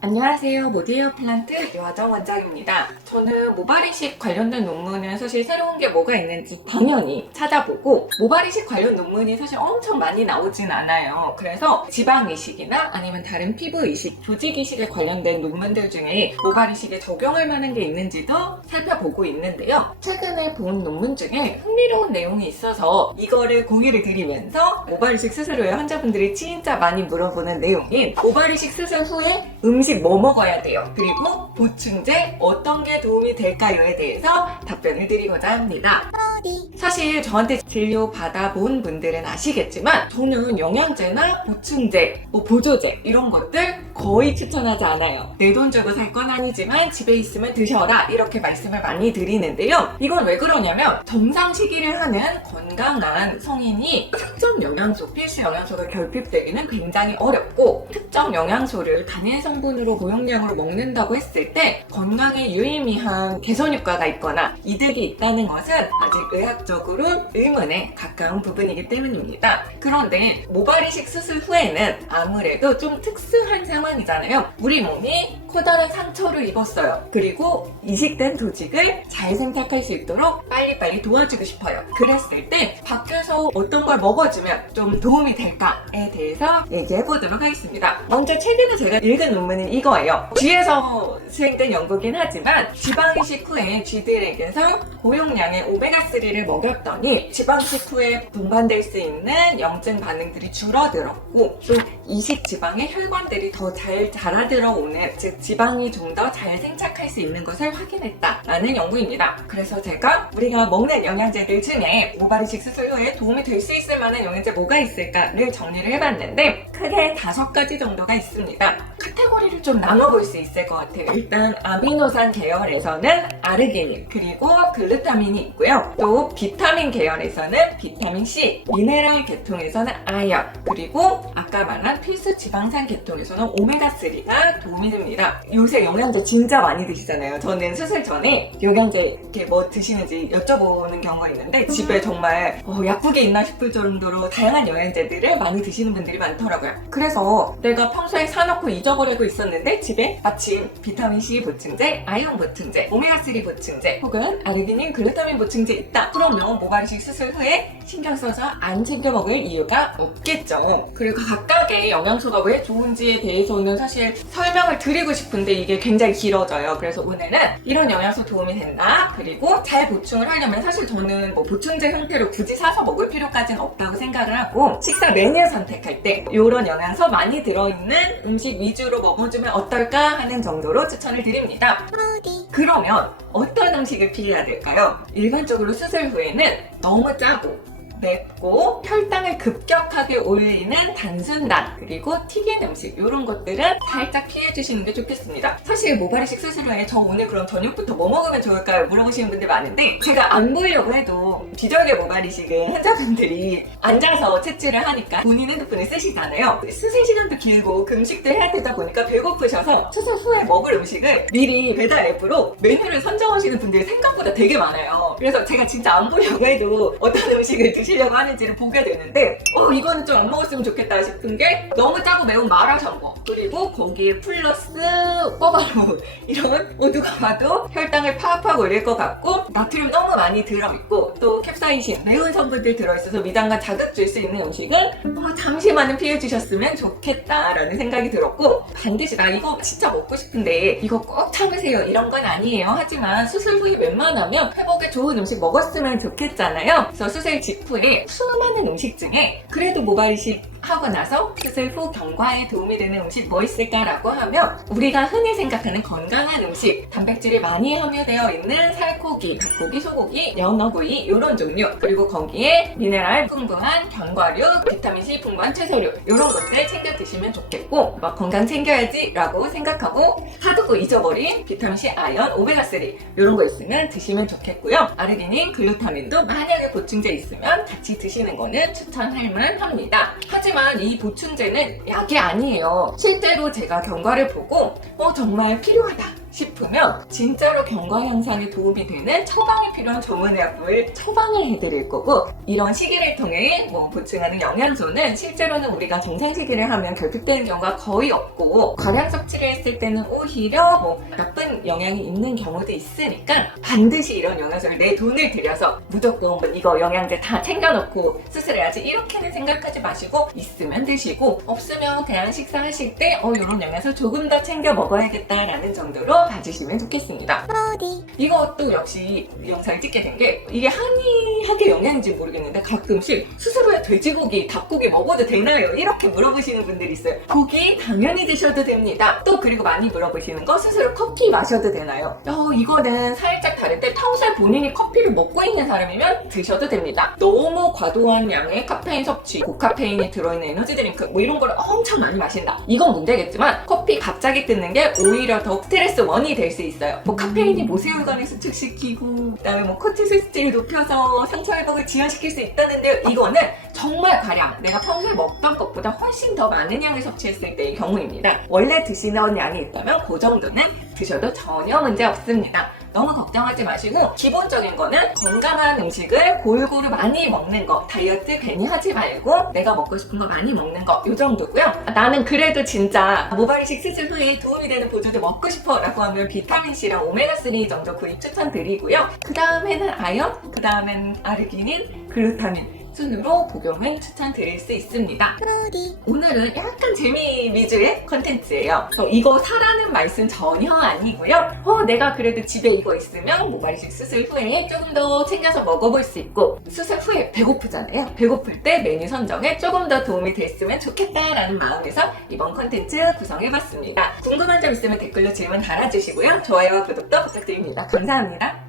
안녕하세요. 모디에어 플란트 여정 원장입니다. 저는 모발이식 관련된 논문은 사실 새로운 게 뭐가 있는지 당연히 찾아보고, 모발이식 관련 논문이 사실 엄청 많이 나오진 않아요. 그래서 지방이식이나 아니면 다른 피부이식, 조직이식에 관련된 논문들 중에 모발이식에 적용할 만한 게 있는지도 살펴보고 있는데요. 최근에 본 논문 중에 흥미로운 내용이 있어서 이거를 공유를 드리면서, 모발이식 수술 후에 환자분들이 진짜 많이 물어보는 내용인 모발이식 수술 후에 음식 뭐 먹어야 돼요? 그리고 보충제 어떤 게 도움이 될까요에 대해서 답변을 드리고자 합니다. 사실 저한테 진료 받아본 분들은 아시겠지만, 저는 영양제나 보충제, 보조제 이런 것들 거의 추천하지 않아요. 내 돈 주고 살 건 아니지만 집에 있으면 드셔라, 이렇게 말씀을 많이 드리는데요. 이건 왜 그러냐면, 정상 식이를 하는 건강한 성인이 특정 영양소, 필수 영양소가 결핍되기는 굉장히 어렵고, 특정 영양소를 단일 성분으로 고용량으로 먹는다고 했을 때 건강에 유의미한 개선 효과가 있거나 이득이 있다는 것은 아직 의학적으로 의문에 가까운 부분이기 때문입니다. 그런데 모발이식 수술 후에는 아무래도 좀 특수한 상황이잖아요. 우리 몸이 커다란 상처를 입었어요. 그리고 이식된 조직을 잘 생착할 수 있도록 빨리빨리 도와주고 싶어요. 그랬을 때 밖에서 어떤 걸 먹어주면 좀 도움이 될까에 대해서 얘기해보도록 하겠습니다. 먼저 최근에 제가 읽은 논문은 이거예요. 쥐에서 수행된 연구긴 하지만, 지방이식 후에 쥐들에게서 고용량의 오메가3를 먹였더니 지방이식 후에 동반될 수 있는 염증 반응들이 줄어들었고, 또 이식 지방의 혈관들이 더 잘 자라들어오는, 즉 지방이 좀 더 잘 생착할 수 있는 것을 확인했다라는 연구입니다. 그래서 우리가 먹는 영양제들 중에 모발이식 수술 후에 도움이 될 수 있을 만한 영양제 뭐가 있을까를 정리를 해봤는데, 크게 5가지 정도가 있습니다. 카테고리를 좀 나눠볼 수 있을 것 같아요. 일단 아미노산 계열에서는 아르기닌, 그리고 글루타민이 있고요. 또 비타민 계열에서는 비타민 C, 미네랄 계통에서는 아연, 그리고 아까 말한 필수 지방산 계통에서는 오메가3가 도움이 됩니다. 요새 영양제 진짜 많이 드시잖아요. 저는 수술 전에 영양제 이렇게 뭐 드시는지 여쭤보는 경우가 있는데, 집에 정말 약국에 있나 싶을 정도로 다양한 영양제들을 많이 드시는 분들이 많더라고요. 그래서 내가 평소에 사놓고 잊어버리고 있었는데 집에 마침 비타민C 보충제, 아연 보충제, 오메가3 보충제, 혹은 아르기닌, 글루타민 보충제 있다. 그러면 모발이식 수술 후에 신경 써서 안 챙겨 먹을 이유가 없겠죠. 그리고 각각의 영양소가 왜 좋은지에 대해서는 사실 설명을 드리고 싶은데 이게 굉장히 길어져요. 그래서 오늘은 이런 영양소 도움이 된다, 그리고 잘 보충을 하려면 사실 저는 보충제 형태로 굳이 사서 먹을 필요까지는 없다고 생각을 하고, 식사 메뉴 선택할 때 이런 영양소 많이 들어있는 음식 위주로 먹어주면 어떨까 하는 정도로 추천을 드립니다. 그러면 어떤 음식을 피해야 될까요? 일반적으로 수술 후에는 너무 짜고 맵고 혈당을 급격하게 올리는 단순당, 그리고 튀긴 음식, 이런 것들은 살짝 피해주시는 게 좋겠습니다. 사실 모발이식 수술 후에 저 오늘 그럼 저녁부터 뭐 먹으면 좋을까요? 물어보시는 분들 많은데, 제가 안 보이려고 해도 기존의 모발이식은 환자분들이 앉아서 채취를 하니까 본인 핸드폰을 쓰시잖아요. 수술 시간도 길고 금식도 해야 되다 보니까 배고프셔서 수술 후에 먹을 음식을 미리 배달 앱으로 메뉴를 선정하시는 분들이 생각보다 되게 많아요. 그래서 제가 진짜 안 보려고 해도 어떤 음식을 드시려고 하는지를 보게 되는데, 이거는 좀 안 먹었으면 좋겠다 싶은 게 너무 짜고 매운 마라샹궈, 그리고 거기에 플러스 꿔바로 이런, 누가 봐도 혈당을 팍팍 올릴 것 같고 나트륨 너무 많이 들어있고 또 캡사이신, 매운 성분들 들어있어서 위장관 자극 줄 수 있는 음식은 잠시만은 피해주셨으면 좋겠다라는 생각이 들었고, 반드시 나 이거 진짜 먹고 싶은데 이거 꼭 참으세요 이런 건 아니에요. 하지만 수술 후에 웬만하면 회복에 좋은 음식 먹었으면 좋겠잖아요. 그래서 수술 직후에 수많은 음식 중에 그래도 모발이식 하고 나서 수술 후 경과에 도움이 되는 음식 뭐 있을까라고 하면, 우리가 흔히 생각하는 건강한 음식, 단백질이 많이 함유되어 있는 살코기, 닭고기, 소고기, 연어구이 이런 종류, 그리고 거기에 미네랄 풍부한 견과류, 비타민C 풍부한 채소류, 이런 것들 챙겨 드시면 좋겠고, 건강 챙겨야지 라고 생각하고 하도 잊어버린 비타민C, 아연, 오메가3 이런 거 있으면 드시면 좋겠고요. 아르기닌, 글루타민도 만약에 보충제 있으면 같이 드시는 거는 추천할 만합니다. 하지만 이 보충제는 약이 아니에요. 실제로 제가 경과를 보고 정말 필요하다 싶으면 진짜로 경과 향상에 도움이 되는 처방이 필요한 조문의약품을 처방을 해드릴 거고, 이런 시기를 통해 보충하는 영양소는 실제로는 우리가 정상시기를 하면 결핍되는 경우가 거의 없고, 과량 섭취를 했을 때는 오히려 나쁜 영향이 있는 경우도 있으니까 반드시 이런 영양소를 내 돈을 들여서 무조건 이거 영양제 다 챙겨놓고 수술해야지 이렇게는 생각하지 마시고, 있으면 드시고 없으면 그냥 식사하실 때 이런 영양소 조금 더 챙겨 먹어야겠다라는 정도로 봐주시면 좋겠습니다. 이것도 역시 이 영상을 찍게 된 게, 이게 한의학의 영향인지 모르겠는데 가끔씩 수술 후에 돼지고기, 닭고기 먹어도 되나요? 이렇게 물어보시는 분들이 있어요. 고기 당연히 드셔도 됩니다. 또 그리고 많이 물어보시는 거, 수술 후 커피 마셔도 되나요? 이거는 살짝 다른데, 평소에 본인이 커피를 먹고 있는 사람이면 드셔도 됩니다. 너무 과도한 양의 카페인 섭취, 고카페인이 들어있는 에너지 드링크 이런 거를 엄청 많이 마신다, 이건 문제겠지만, 커피 갑자기 끊는 게 오히려 더 스트레스 원이 될 수 있어요. 카페인이 모세혈관을 수축시키고, 그다음에 코티솔스틸을 높여서 상처 회복을 지연시킬 수 있다는데요. 이거는 정말 가량 내가 평소에 먹던 것보다 훨씬 더 많은 양을 섭취했을 때의 경우입니다. 원래 드시는 양이 있다면 그 정도는 드셔도 전혀 문제 없습니다. 너무 걱정하지 마시고, 기본적인 거는 건강한 음식을 골고루 많이 먹는 거, 다이어트 괜히 하지 말고 내가 먹고 싶은 거 많이 먹는 거, 이 정도고요. 나는 그래도 진짜 모발이식 수술 후에 도움이 되는 보조제 먹고 싶어 라고 하면 비타민C랑 오메가3 정도 구입 추천드리고요. 그 다음에는 아연, 그 다음엔 아르기닌, 글루타민 순으로 복용을 추천드릴 수 있습니다. 오늘은 약간 재미 위주의 컨텐츠예요. 이거 사라는 말씀 전혀 아니고요. 내가 그래도 집에 이거 있으면 모발이식 수술 후에 조금 더 챙겨서 먹어볼 수 있고, 수술 후에 배고프잖아요. 배고플 때 메뉴 선정에 조금 더 도움이 됐으면 좋겠다라는 마음에서 이번 컨텐츠 구성해봤습니다. 궁금한 점 있으면 댓글로 질문 달아주시고요. 좋아요와 구독도 부탁드립니다. 감사합니다.